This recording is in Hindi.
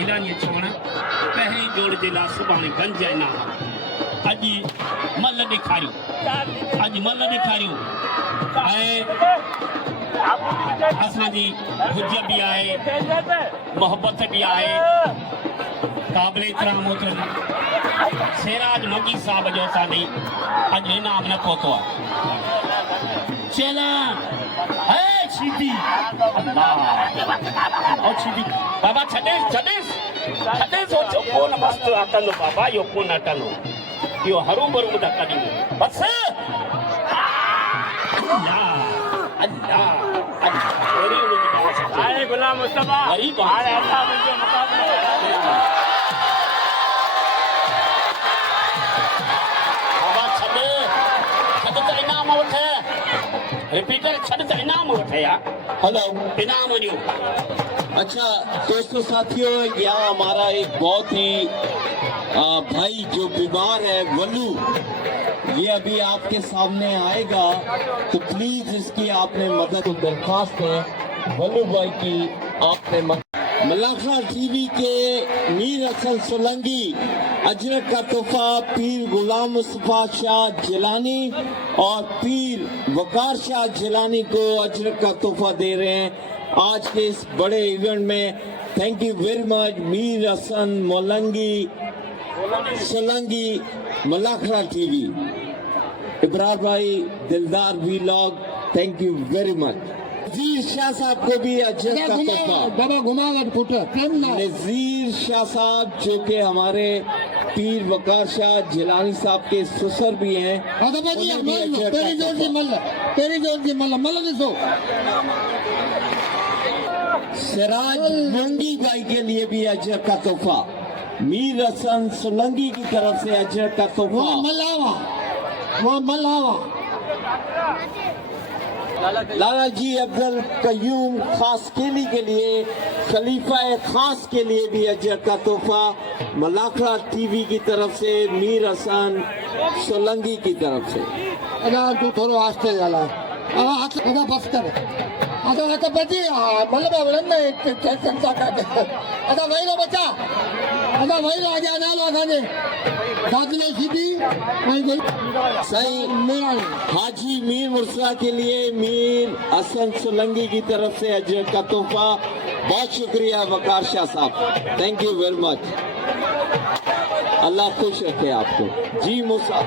जिलानी चवण पहिरीं जोड़ जे लाइ सुभाणे गंज ना अॼु मल ॾेखारियूं ऐं असांजी हुज बि आहे मोहब्बत बि आहे क़ाबिल इतराम मोहतरम शेराज मगी साहब जो असांजी अॼु इनाम न पहुतो आहे चला है सीधी और सीधी बाबा छॾेसि हो छो कोन मस्त अटंदो बाबा यो कोन अटंदो यो हरू भरू मुदा कढी बस अल्लाह गुलाम मुस्तफा हाणे अल्लाह मुंहिंजो मुक़ाबिलो बाबा छॾ त इनाम वठे रिपीटर छॾ त इनाम वठे यार हेलो इनाम ॾियो। अच्छा दोस्तों साथियों, यहाँ हमारा एक बहुत ही भाई जो बीमार है वल्लू, ये अभी आपके सामने आएगा, तो प्लीज इसकी आपने मदद दरख्वास्त है वल्लू भाई की आपने मलाखा टीवी के मीर हसन सोलंकी अजरक का तोहफा पीर गुलाम मुस्तफा शाह जिलानी और पीर वकार शाह जिलानी को अजरक का तोहफा दे रहे हैं आज के इस बड़े इवेंट में। Thank you very much Mir Hasan Solanki Malakha TV. Ibrar भाई Dildar vlog, thank you very much. Nazir Shah साहब को भी अजरक का तोहफा। नजीर शाह साहब जो कि हमारे पीर वकार शाह जिलानी साहब के ससुर भी हैं। सिराज मंगी भाई के लिए भी अजरक का तोहफा। मीर हसन सोलंकी की तरफ से अजरक का तोहफा। लाला जी अब्दुल कयूम खास केली के लिए, खलीफा खास के लिए भी अजरक का तोहफा मलाखा टीवी की तरफ से, मीर हसन सोलंकी की तरफ से। तू थोड़ा आस्ते जाला बस कर बची वही लो बच्चा वही लो आजा नालो सही। हाजी मीर मुर्सला के लिए मीर हसन सोलंकी की तरफ से अजरक का तोहफा। बहुत शुक्रिया वकार शाह साहब, थैंक यू वेरी मच। अल्लाह खुश रखे आपको। जी मूसा